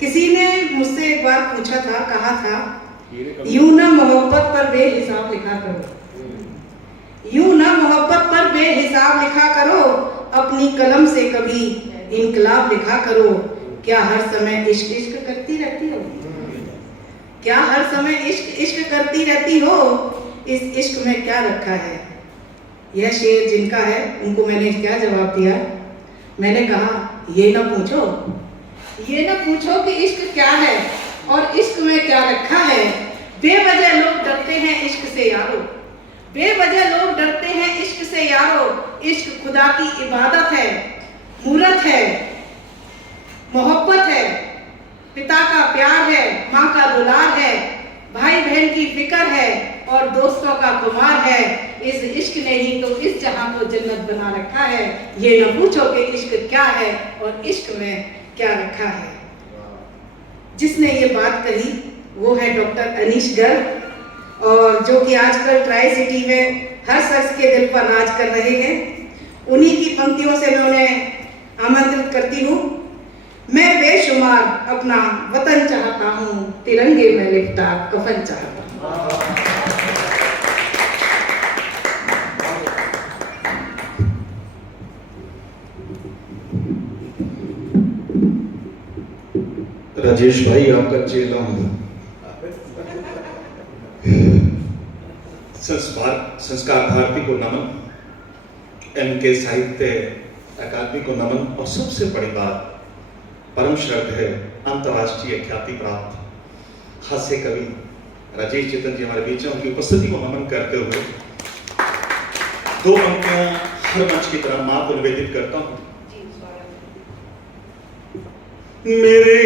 किसी ने मुझसे एक बार पूछा था, कहा था, यूं ना मोहब्बत पर बेहिसाब लिखा करो, यूं ना मोहब्बत पर बेहिसाब लिखा करो, अपनी कलम से कभी इनकलाब लिखा करो। क्या हर समय इश्क इश्क करती रहती हो? क्या हर समय इश्क इश्क करती रहती हो? इस इश्क में क्या रखा है? यह शेर जिनका है उनको मैंने क्या जवाब दिया? मैंने कहा, ये ना पूछो, ये ना पूछो कि इश्क क्या है और इश्क में क्या रखा है। बेवजह लोग डरते हैं इश्क से यारो, बेवजह लोग डरते हैं इश्क से यारो। इश्क खुदा की इबादत है, मूरत है, मोहब्बत है, पिता का प्यार है, माँ का दुलार है, भाई बहन की फिक्र है और दोस्तों का खुमार है। इस इश्क ने ही तो इस जहां को जन्नत बना रखा है। ये न पूछो कि इश्क क्या है और इश्क में क्या रखा है। जिसने ये बात कही वो है डॉक्टर अनीश गर्ग, और जो कि आजकल ट्राई सिटी में हर शख्स के दिल पर राज कर रहे हैं। उन्हीं की पंक्तियों से मैं उन्हें आमंत्रित करती हूँ। मैं बेशुमार अपना वतन चाहता हूँ, तिरंगे में लिपटा कफन चाहता हूँ। राजेश भाई आपका चेला हूँ। संस्कार भारती को नमन, MK साहित्य अकादमी को नमन, और सबसे बड़ी बात परम श्रद्धेय अंतर्राष्ट्रीय ख्याति प्राप्त हास्य कवि राजेश चेतन जी हमारे बीच हैं। उनकी उपस्थिति को नमन करते हुए दो पंक्तियां हर मंच की तरह मां को निवेदित करता हूं। मेरे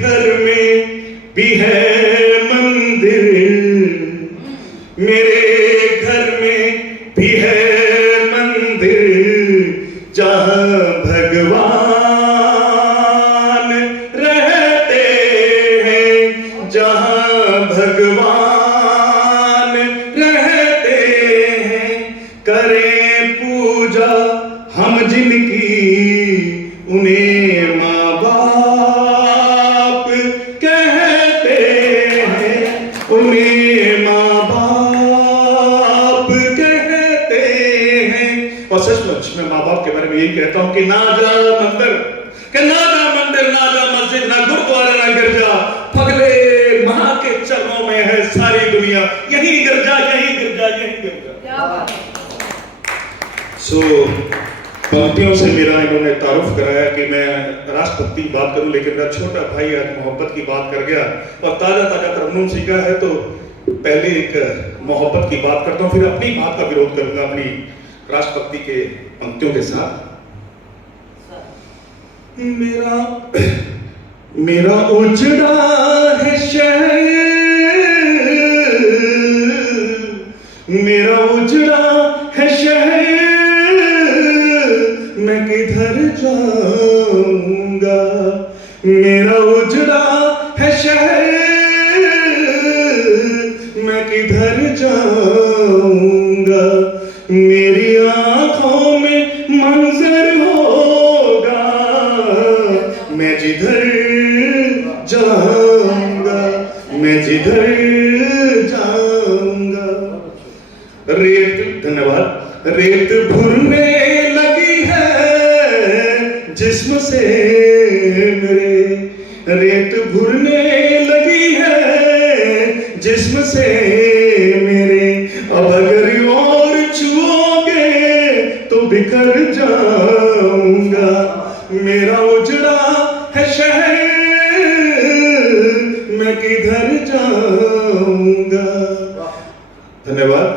घर में भी है मंदिर, मेरे घर में भी है मंदिर, जहां भगवान रहते हैं, जहां भगवान रहते हैं। करें पूजा हम जिनकी, उन्हें माँ बाप कहते हैं, उन्हें माँ बाप कहते हैं। और सचमुच मैं माँ बाप के बारे में यही कहता हूँ कि ना जा मंदिर, कि ना जा मंदिर, ना जा मस्जिद, ना गुरुद्वारा, ना गिरजा, पगले माँ के चरणों में है सारी दुनिया। यही गिरजा, यही गिरजा, यही गिरजा। पंक्तियों से मेरा इन्होंने तारुफ कराया कि मैं राष्ट्रभक्ति की बात करूं, लेकिन मेरा छोटा भाई आज मोहब्बत की बात कर गया और ताजा ताजा तरन्नुम सीखा है, तो पहले एक मोहब्बत की बात करता हूं, फिर अपनी बात का विरोध करूंगा अपनी राष्ट्रभक्ति के पंक्तियों के साथ। मेरा उजड़ा है शहर, मेरा उजड़ा है शहर, मैं किधर जाऊंगा। मेरा उजड़ा है शहर, मैं किधर जाऊंगा। मेरी आंखों में मंजर होगा, मैं जिधर जाऊंगा, मैं जिधर जाऊंगा। रेत, धन्यवाद। रेत भुरने लगी है जिस्म से मेरे, रेत भुरने लगी है जिस्म से मेरे। अब अगर और छुओगे तो बिखर जाऊंगा। मेरा उजड़ा है शहर, मैं किधर जाऊंगा। धन्यवाद।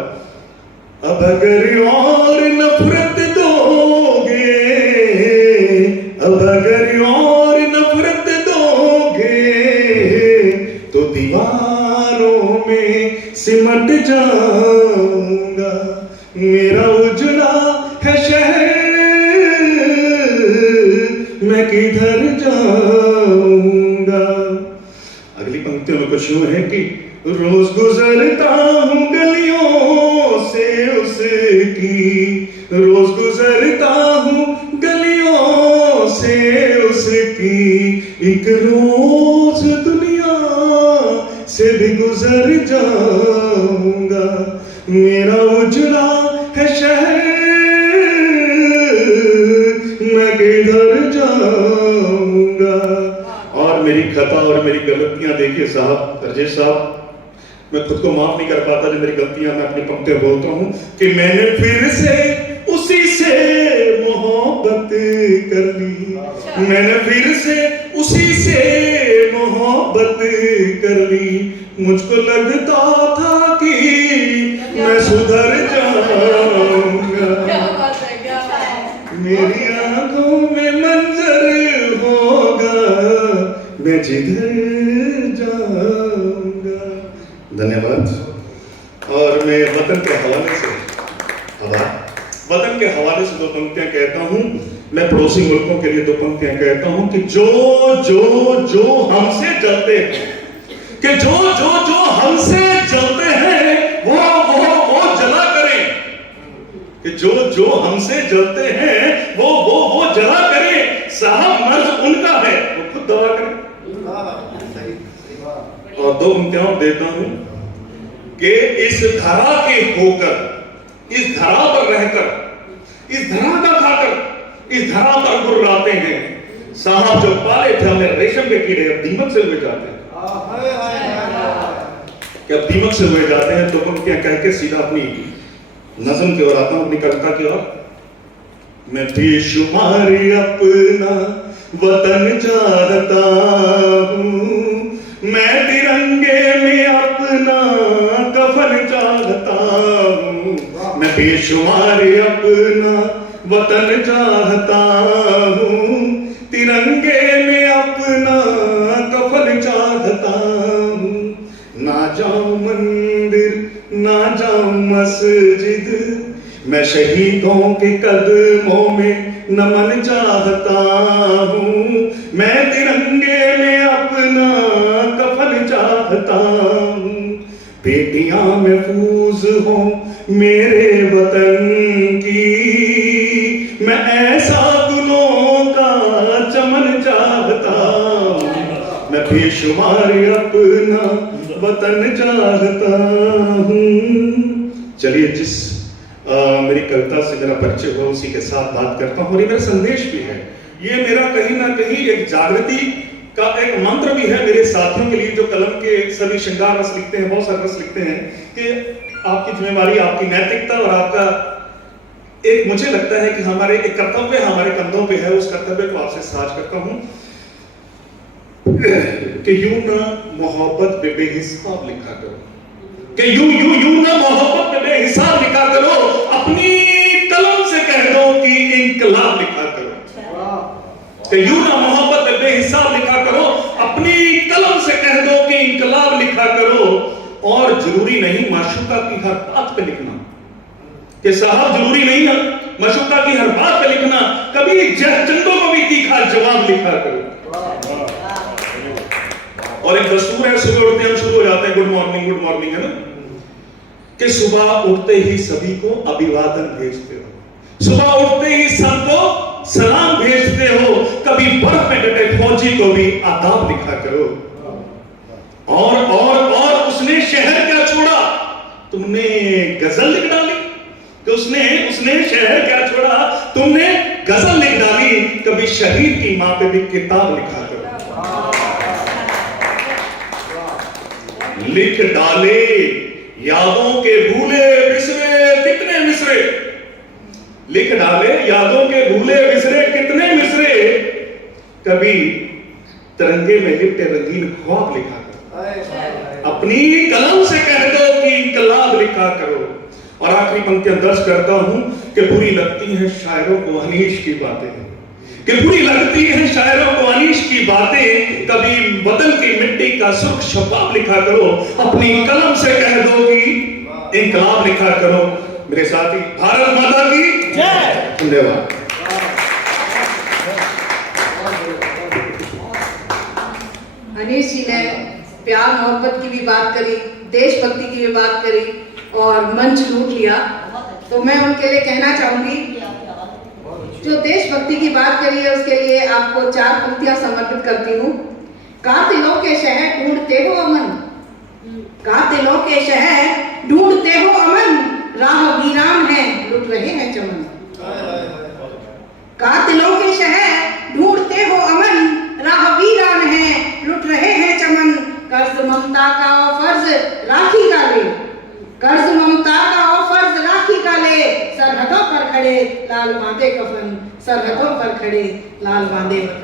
अब अगर और नफरत दोगे, अब अगर और नफरत दोगे, तो दीवारों में सिमट जाऊंगा। मेरा उजड़ा है शहर, मैं किधर जाऊंगा। अगली पंक्ति में कुछ यूं है कि रोज गुजरता हूं गलियों से उसकी, रोज गुजरता हूं गलियों से उसकी। एक रोज दुनिया से भी गुजर जाऊंगा, मेरा उजड़ा है शहर मैं किधर जाऊंगा। और मेरी खता और मेरी गलतियां देखिए साहब, राजेश साहब, मैं खुद को माफ नहीं कर पाता जब मेरी गलतियां मैं अपनी पंक्तियां बोलता हूं कि मैंने फिर से उसी से मोहब्बत कर ली, मैंने फिर से उसी से मोहब्बत कर ली। मुझको लगता था कि मैं सुधर जाऊंगा, मेरी आंखों में मंजर होगा मैं जिधर जाऊंगा। धन्यवाद। और मैं वतन के हवाले से दो पंक्तियां कहता हूं। मैं पड़ोसी मुल्कों के लिए दो पंक्तियां कहता हूं कि जो हमसे जलते हैं, कि जो हमसे जलते हैं वो जला करें, कि जो हमसे जलते हैं वो जला करें। साहब मर्ज उनका है, वो खुद दवा करें। और दो पंक्तियां देता हूं कि इस धरा के होकर, इस धरा पर रहकर, इस धरा का खाकर इस धरा पर गुर्राते हैं। साहब जो पाले थे हमें रेशम के कीड़े अब दीमक से हुए जाते हैं, कि अब दीमक से हुए जाते हैं। तो पंक्तियां कह के सीधा अपनी नज़म की ओर आता हूं, अपनी कविता की ओर। मैं बेशुमार अपना वतन चाहता हूं, मैं तिरंगे में अपना कफन चाहता हूं, मैं बेशुमार अपना वतन चाहता हूं, तिरंगे में अपना कफन चाहता हूं। ना जाऊं मंदिर ना जाऊं मस्जिद, मैं शहीदों के कदमों में नमन चाहता हूं, मैं तिरंगे में अपना कफन चाहता हूं। बेटियां महफूज हो मेरे वतन की, मैं ऐसा गुलों का चमन चाहता हूं, मैं बेशुमार अपना वतन चाहता हूं। चलिए, जिस मेरी कविता से मेरा परिचय हुआ उसी के साथ बात करता हूं। और ये मेरा संदेश भी है, ये मेरा कहीं ना कहीं एक जागृति का एक मंत्र भी है मेरे साथियों के लिए जो कलम के सभी श्रृंगार रस लिखते हैं, बहुत सारे रस लिखते हैं, कि आपकी जिम्मेवारी, आपकी नैतिकता और आपका एक, मुझे लगता है कि हमारे एक कर्तव्य हमारे कंधों पे है, उस कर्तव्य को आपसे साझ करता हूं कि यूं ना मोहब्बत पे बेहिसाब लिखा करो, कि यूं ना मोहब्बत पे बेहिसाब लिखा करो, अपनी कलम से कह दो कि इंकलाब लिखा करो, कि यूं ना मोहब्बत पे बेहिसाब लिखा करो, अपनी कलम से कह दो कि इंकलाब लिखा करो। और जरूरी नहीं माशूका की हर बात पे लिखना, कि साहब जरूरी नहीं है माशूका की हर बात पे लिखना, कभी चंदों को भी तीखा जवाब लिखा करो। और एक दस्तूर है, सुबह उठते हम शुरू हो जाते हैं गुड मॉर्निंग है ना, कि सुबह उठते ही सभी को अभिवादन भेजते हो, सुबह उठते ही सबको सलाम भेजते हो, कभी बर्फ में डटे फौजी को भी आदाब लिखा करो। और उसने शहर क्या छोड़ा, तुमने गजल लिख डाली, कि उसने शहर क्या छोड़ा, तुमने गजल लिख डाली, कभी शहीद की मां पे भी किताब लिखा करो। लिख डाले यादों के भूले बिसरे कितने मिसरे, लिख डाले यादों के भूले बिसरे कितने मिसरे, कभी तिरंगे में लिपटे रंगीन ख्वाब लिखा करो, अपनी कलम से कह दो कि इंकलाब लिखा करो। और आखिरी पंक्तियां दर्ज करता हूं कि बुरी लगती हैं शायरों को अनीश की बातें, कि बुरी लगती हैं शायरों को अनीश की बातें, कभी वतन की मिट्टी का सुर्ख शबाब लिखा करो, अपनी कलम से कह दो कि इंकलाब लिखा करो। मेरे साथी, भारत माता की जय। धन्यवाद। अनीश जी ने प्यार मोहब्बत की भी बात करी, देशभक्ति की भी बात करी और मंच लूट लिया, तो मैं उनके लिए कहना चाहूंगी जो देशभक्ति की बात करी है उसके लिए आपको 4 पंक्तियां समर्पित करती हूँ। कातिलों के शहर ढूंढते हो अमन, कातिलों के शहर ढूंढते हो अमन, राह वीरान है लुट रहे हैं चमन। कातिलों के शहर ढूंढते हो अमन, राह वीरान है लुट रहे हैं चमन। कर्ज ममता का और फर्ज राखी का ले, कर्ज ममता का और फर्ज राखी का ले, सरहदों पर खड़े लाल बांधे कफन, सरहदों पर खड़े लाल बांधे कफन।